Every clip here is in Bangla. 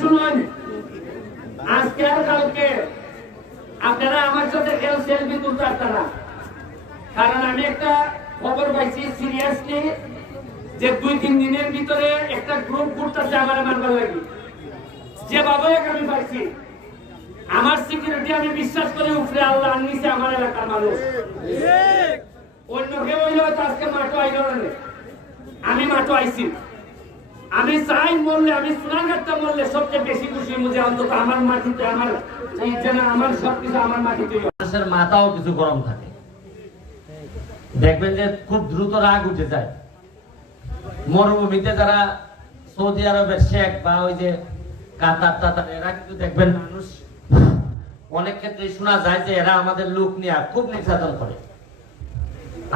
শুনুন, আজকে আর কালকে আপনারা আমার সাথে সেলফি তুলতে পারতারা, কারণ আমি একটা খবর পাইছি সিরিয়াসলি যে 2-3 দিনের ভিতরে একটা গ্রুপ ঘুরতেছে আমার মানবার লাগে। যেভাবে আমি পাইছি, আমার সিকিউরিটি আমি বিশ্বাস করি উপরে আল্লাহ নিচে আমার এলাকার মানুষ। অন্য কেউ হইলে হয়তো আজকে মাঠে আইল না, আমি মাঠে আইছি। আমি চাই মরলে, আমি সোনারঘাটটা মরলে সবচেয়ে বেশি খুশি মুঝে, অন্তত আমার মাটিতে, আমার আমার সবকিছু আমার মাটিতে। মানুষের মাথাও কিছু গরম থাকে, দেখবেন যে খুব দ্রুত রাগ উঠে যায়। মরুভূমিতে যারা সৌদি আরবের শেখ বা ওই যে কাতার টাতার, এরা কিন্তু দেখবেন মানুষ অনেক ক্ষেত্রে শোনা যায় যে এরা আমাদের লোক নিয়ে খুব নির্যাতন করে।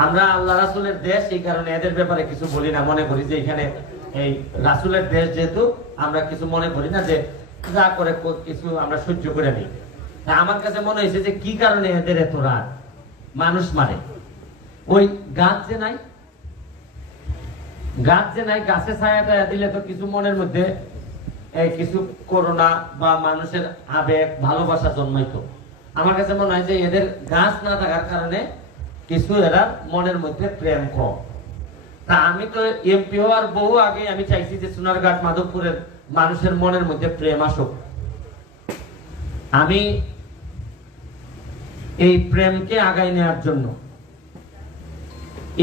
আমরা আল্লাহ রাসূলের দেশ, এই কারণে এদের ব্যাপারে কিছু বলি না, মনে করি যে এখানে এই রাসূলের দেশ যেহেতু আমরা কিছু মনে করি না, যে যা করে কিছু আমরা সহ্য করে নিই। আমার কাছে মনে হয়েছে যে কি কারণে এদের এত রাগ, মানুষ মারে। ওই গাছ যে নাই, গাছে ছায়াটা দিলে তো কিছু মনের মধ্যে কিছু করোনা বা মানুষের আবেগ ভালোবাসা জন্মাইতো। আমার কাছে মনে হয় যে এদের গাছ না থাকার কারণে কিছু এরা মনের মধ্যে প্রেম কম। তা আমি তো এমপি হওয়ার বহু আগে আমি চাইছি যে সোনারঘাট মাধবপুরের মানুষের মনের মধ্যে প্রেম আসুক। আমি এই প্রেমকে আগায় নেওয়ার জন্য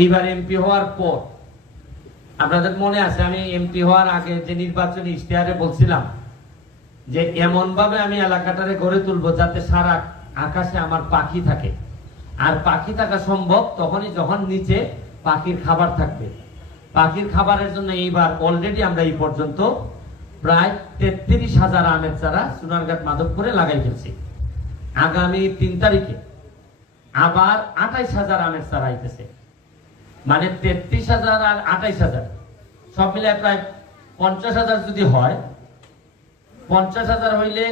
এইবার এমপি হওয়ার পর, আপনাদের মনে আছে আমি এমপি হওয়ার আগে যে নির্বাচনী ইশতেহারে বলছিলাম যে এমন ভাবে আমি এলাকাটারে গড়ে তুলবো যাতে সারা আকাশে আমার পাখি থাকে। আর পাখি থাকা সম্ভব তখনই যখন নিচে পাখির খাবার থাকবে। পাখির খাবারের জন্য এইবার অলরেডি আমরা এই পর্যন্ত প্রায় 33,000 আমের চারা সোনারঘাট মাধবপুরে লাগাই ফেলছি। আগামী 3 তারিখে আবার 28,000 আমের চারা আইতেছে, মানে 33,000 আর 28,000 সব মিলে প্রায় 50,000 যদি হয়, 50,000 হইলে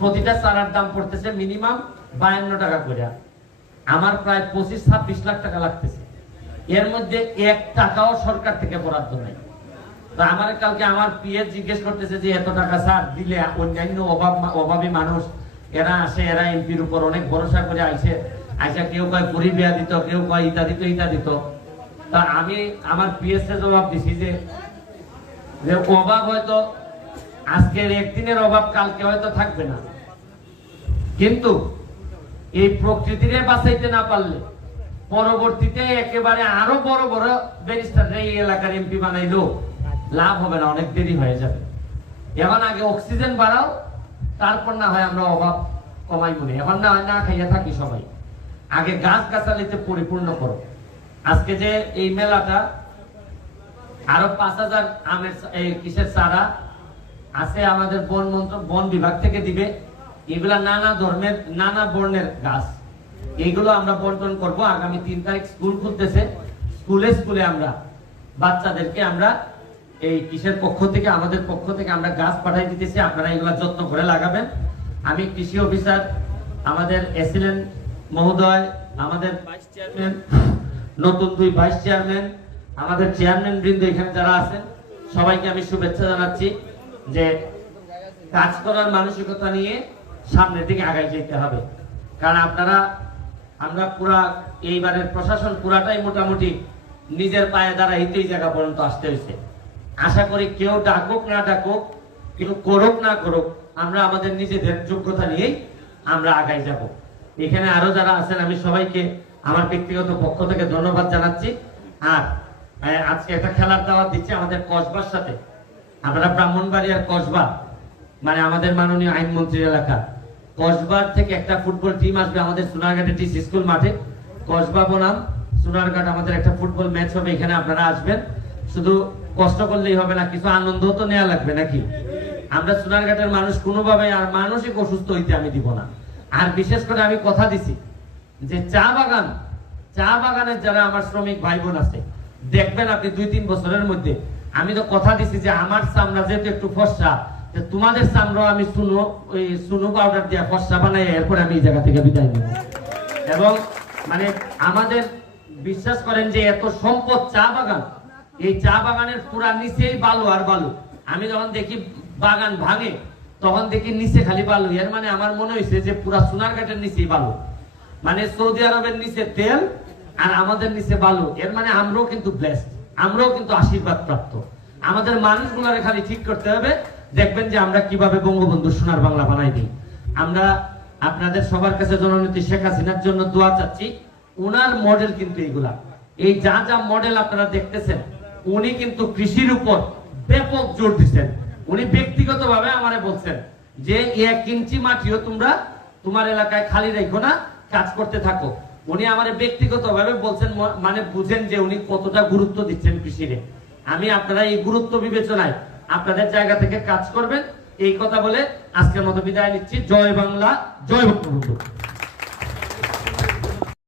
প্রতিটা চারার দাম পড়তেছে মিনিমাম 52 টাকা করে। আমার প্রায় 25-26 লাখ টাকা লাগতেছে। এর মধ্যে 1 টাকাও সরকার থেকে বরাদ্দ নাই। তো আমার কালকে আমার পিএ জিজ্ঞেস করতেছে যে এত টাকা স্যার দিলে অন্যান্য অভাবী মানুষ এরা আসে, এরা এমপির উপর অনেক ভরসা করে আইসা কেউ কয় পুরি বিয়া দিত, কেউ কয় ইটা দিত। তা আমি আমার পিএস এর জবাব দিছি যে অভাব হয়তো আজকের একদিনের অভাব কালকে হয়তো থাকবে না, কিন্তু এই প্রকৃতিরে বাঁচাইতে না পারলে পরবর্তীতে একেবারে আরো বড় বড় ব্যারিস্টার এই এলাকার এমপি বানাইলো লাভ হবে না, অনেক দেরি হয়ে যাবে। এখন আগে অক্সিজেন বাড়াও, তারপর না হয় আমরা অভাব কমাই মনে। এখন না হয় না খাইয়া থাকি সবাই, আগে গাছ গাছালিতে পরিপূর্ণ করো। আজকে যে এই মেলাটা আরো 5,000 আমের কিসের চারা আছে আমাদের বন বিভাগ থেকে দিবে। এগুলা নানা ধর্মের নানা বর্ণের গাছ, এইগুলো আমরা বন্টন করব। আগামী 3 তারিখ স্কুল খুলতেছে, স্কুলে আমরা বাচ্চাদেরকে আমরা এই কিসের পক্ষ থেকে, আমাদের পক্ষ থেকে আমরা গাছ পাঠাই দিতেছি, আপনারা এগুলা যত্ন করে লাগাবেন। আমি কৃষি অফিসার, আমাদের এসিলেন মহোদয়, আমাদের ভাইস চেয়ারম্যান, নতুন 2 ভাইস চেয়ারম্যান, আমাদের চেয়ারম্যান বৃন্দ এখানে যারা আছেন সবাইকে আমি শুভেচ্ছা জানাচ্ছি যে কাজ করার মানসিকতা নিয়ে সামনের দিকে আগায় যেতে হবে। কারণ আমরা পুরা এইবারের প্রশাসন পুরাটাই মোটামুটি নিজের পায়ে দাঁড়াইতে এই জায়গা পর্যন্ত আসতে হয়েছে। আশা করি কেউ ডাকুক না ডাকুক, কেউ করুক না করুক, আমরা আমাদের নিজেদের যোগ্যতা নিয়েই আমরা আগাই যাব। এখানে আরো যারা আছেন আমি সবাইকে আমার ব্যক্তিগত পক্ষ থেকে ধন্যবাদ জানাচ্ছি। আর আজকে একটা খেলার দাওয়াত দিচ্ছি আমাদের কসবার সাথে। আপনারা ব্রাহ্মণবাড়িয়ার কসবা, মানে আমাদের মাননীয় আইনমন্ত্রীর এলাকা, কসবার থেকে একটা ফুটবল টিম আসবে আমাদের সোনারঘাটের টিস স্কুল মাঠে। কসবা বনাম সোনারঘাট আমাদের একটা ফুটবল ম্যাচ হবে, এখানে আপনারা আসবেন। শুধু কষ্ট করলেই হবে না, কিছু আনন্দ তো নেওয়া লাগবে নাকি? আমরা সোনারঘাটের মানুষ কোনোভাবে আর মানসিক অসুস্থ হইতে আমি দিব না। আর বিশেষ করে আমি কথা দিছি যে চা বাগানের যারা আমার শ্রমিক ভাই বোন আছে, দেখবেন আপনি 2-3 বছরের মধ্যে, আমি তো কথা দিছি যে আমার চামড়া যেহেতু একটু ফর্সা, তোমাদের চামড়া আমি সুনো পাউডার দিয়ে ফর্সা বানাই, এরপরে আমি এই জায়গা থেকে বিদায় নেব। এবং মানে আমাদের বিশ্বাস করেন যে এত সম্পদ চা বাগান, এই চা বাগানের পুরা নিচেই বালু আর বালু। আমি যখন দেখি বাগান ভাঙে তখন দেখি নিচে খালি বালু, এর মানে আমার মনে হয়েছে যে পুরা সোনারঘাটের নিচেই বালু, মানে সৌদি আরবের নিচে তেল আর আমাদের নিচে বালু, এর মানে আমরাও কিন্তু ব্লেসড, আমরাও কিন্তু আশীর্বাদ প্রাপ্ত। আমাদের মানুষগুলোরে খালি ঠিক করতে হবে, দেখবেন যে আমরা কিভাবে বঙ্গবন্ধু সোনার বাংলা বানাই দিই। আমরা আপনাদের সবার কাছে জননেত্রী শেখ হাসিনার জন্য দোয়া চাচ্ছি। উনার মডেল কিন্তু এইগুলা, এই যা যা মডেল আপনারা দেখতেছেন, উনি কিন্তু কৃষির উপর ব্যাপক জোর দিচ্ছেন। উনি ব্যক্তিগতভাবে আমারে বলছেন যে 1 ইঞ্চি মাটিও তোমরা তোমার এলাকায় খালি রেখো না, কাজ করতে থাকো। উনি আমারে ব্যক্তিগতভাবে বলছেন, মানে বুঝেন যে উনি কতটা গুরুত্ব দিচ্ছেন কৃষিরে। আমি আপনারা এই গুরুত্ব বিবেচনায় আপনাদের জায়গা থেকে কাজ করবেন, এই কথা বলে আজকের মতো বিদায় নিচ্ছি। জয় বাংলা, জয় বঙ্গবন্ধু।